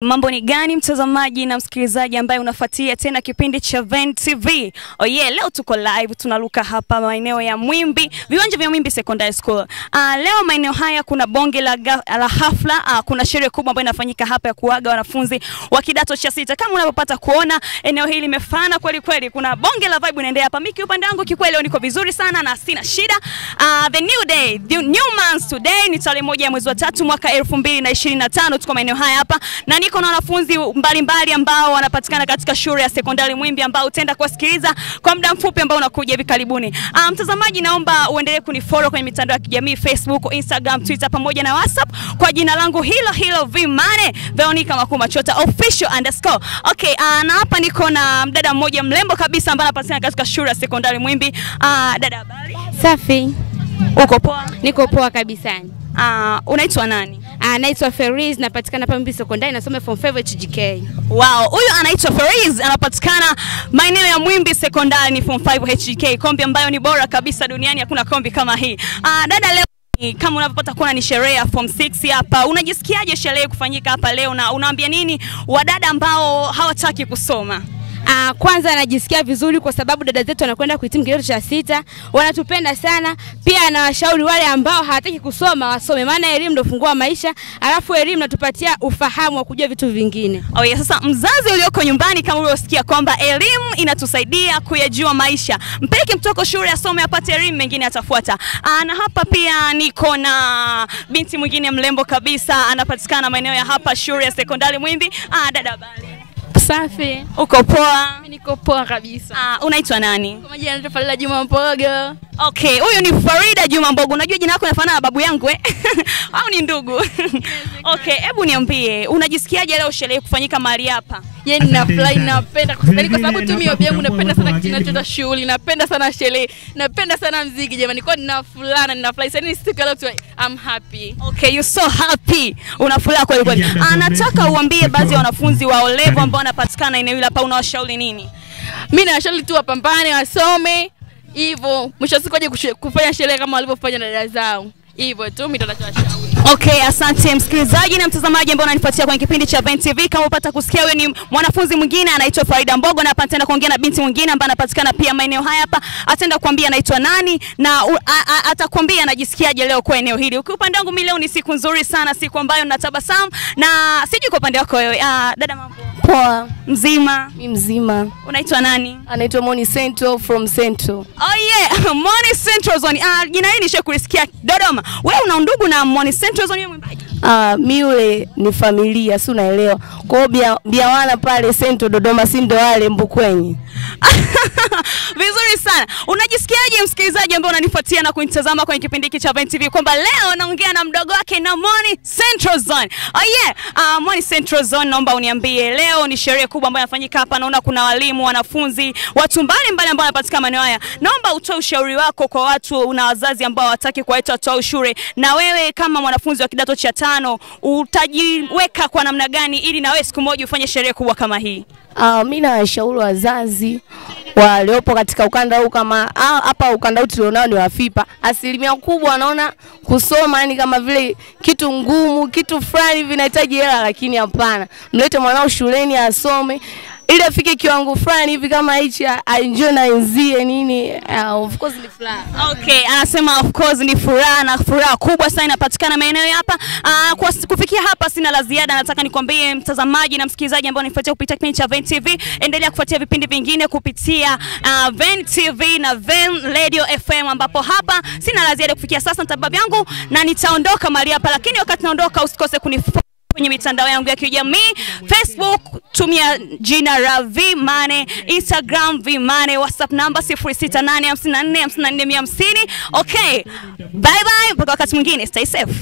Mambo ni gani mtazamaji na msikilizaji ambaye unafuatia tena kipindi cha Ven TV. Oh yeah, leo tuko live, tunaruka hapa maeneo ya Mwimbi, viwanja vya Mwimbi Secondary School. Leo maeneo haya kuna bonge la hafla, kuna sherehe kubwa ambayo inafanyika hapa ya kuaga wanafunzi wa kidato cha 6. Kama unavyopata kuona, eneo hili limefana kweli kweli. Kuna bonge la vibe inaendelea hapa. Miki upande wangu kikweli leo niko vizuri sana na sina shida. The new day, the new month today ni tarehe 1 ya mwezi wa 3 mwaka 2025. Tuko maeneo haya hapa na niko na wanafunzi mbalimbali ambao wanapatikana katika shule ya sekondari Mwimbi ambao utaenda kuwasikiliza kwa muda mfupi ambao unakuja hivi karibuni. Mtazamaji, naomba uendelee kunifollow kwenye mitandao ya kijamii Facebook, Instagram, Twitter pamoja na WhatsApp kwa jina langu hilo Vimane Veronica Makumachota official _ Okay, na hapa niko na mdada mmoja mrembo kabisa ambaye anapatikana katika shule ya sekondari Mwimbi. Dada, habari? Safi. Uko poa? Niko poa kabisa. Unaitwa nani? Naitwa Feriz, napatikana hapa Mwimbi Secondary, nasoma form 5 HGK. Wow, huyu anaitwa Feriz, anapatikana maeneo ya Mwimbi Secondary ni form 5 HGK, kombi ambayo ni bora kabisa duniani, hakuna kombi kama hii. Dada, leo kama unavyopata kuona ni sherehe ya form 6 hapa. Unajisikiaje sherehe kufanyika hapa leo na unaambia nini wadada ambao hawataki kusoma? Kwanza najisikia vizuri kwa sababu dada zetu wanakwenda kuhitimu kidato cha 6, wanatupenda sana. Pia nawashauri wale ambao hawataki kusoma wasome, maana elimu ndio fungua maisha, alafu elimu natupatia ufahamu wa kujua vitu vingine. Oh yeah, sasa mzazi ulioko nyumbani kama uliosikia kwamba elimu inatusaidia kuyajua maisha, mpeleke mtoto shule asome apate elimu, mengine atafuata. Na hapa pia niko na binti mwingine mrembo kabisa, anapatikana maeneo ya hapa shule ya sekondari Mwimbi. Dada, habari? Safi. Uko poa? Mimi niko poa kabisa. Unaitwa nani? Kwa majina naitwa Farida Juma Mbogo. Okay, huyu ni Farida Juma Mbogo. Unajua jina lako linafanana na babu yangu au ni ndugu? Okay, hebu niambie, unajisikiaje leo sherehe kufanyika mahali hapa? Yeye ninafurahi, napenda kwa sababu tu mimi yangu napenda sana kitu kinachoitwa shughuli, napenda sana sherehe, napenda sana muziki jamani. Kwa ninafurahi sana siku leo, I'm happy. Okay, you so happy. Unafurahi kweli kweli. Nataka uambie baadhi ya wanafunzi wa O-level ambao wanapatikana eneo hili hapa, unawashauri nini? Mimi nawashauri tu wapambane, wasome. Hivyo mwisho siku aje kufanya sherehe kama walivyofanya dada zao. Hivyo tu mimi ninachowashauri. Okay, asante msikilizaji na mtazamaji ambao unanifuatia kwenye kipindi cha Ven TV. Kama upata kusikia, wewe ni mwanafunzi mwingine anaitwa Farida Mbogo, na hapa nitaenda kuongea na binti mwingine ambaye anapatikana pia maeneo haya hapa. Ataenda kuambia anaitwa nani na atakwambia anajisikiaje leo kwa eneo hili. Kwa upande wangu mimi leo ni siku nzuri sana, siku ambayo ninatabasamu, na sijui kwa upande wako wewe. Dada, mambo? Poa. Mzima? Mimi mzima. Unaitwa nani? Anaitwa Moni Central from Central. Oh yeah, Moni Central Zone. Jina hili nishakulisikia Dodoma. Wewe una ndugu na Moni Central Zone mwimbaji? Mimi yule ni familia, si unaelewa. Kwa hiyo biawana pale Central Dodoma, si ndo wale Mbukwenye. Vizuri sana. Unajisikiaje msikilizaji ambaye unanifuatia na kunitazama kwenye kipindi hiki cha Ven TV kwamba leo naongea na mdogo wake na Moni Central Zone? Oh yeah, Moni Central Zone, naomba uniambie leo ni sherehe kubwa ambayo inafanyika hapa. Naona kuna walimu, wanafunzi, watu mbalimbali ambao wanapatikana maeneo haya. Naomba utoe ushauri wako kwa watu na wazazi ambao hawataki kuwaita watoto wao shule. Na wewe kama mwanafunzi wa kidato cha 5 utajiweka kwa namna gani ili na wewe siku moja ufanye sherehe kubwa kama hii? Mimi nawashauri wazazi waliopo katika ukanda huu, kama hapa ukanda huu tulionao ni wafipa, asilimia kubwa wanaona kusoma yani kama vile kitu ngumu, kitu fulani vinahitaji hela, lakini hapana. Mlete mwanao shuleni asome ili afike kiwango fulani hivi kama hichi, enjoy na enzie nini. Of course ni furaha. Okay, anasema of course ni furaha, na furaha kubwa sana inapatikana maeneo hapa. Kwa kufikia hapa sina la ziada. Nataka nikwambie mtazamaji na msikilizaji ambao unifuatia kupitia kipindi cha Ven TV, endelea kufuatia vipindi vingine kupitia Ven TV na Ven Radio FM, ambapo hapa sina la ziada kufikia sasa. Nitababu yangu na nitaondoka mahali hapa, lakini wakati naondoka usikose kunifollow kwenye mitandao yangu ya kijamii. Facebook tumia jina la Vimane, Instagram Vimane, WhatsApp namba 0685454450. Okay, bye bye mpaka wakati mwingine, stay safe.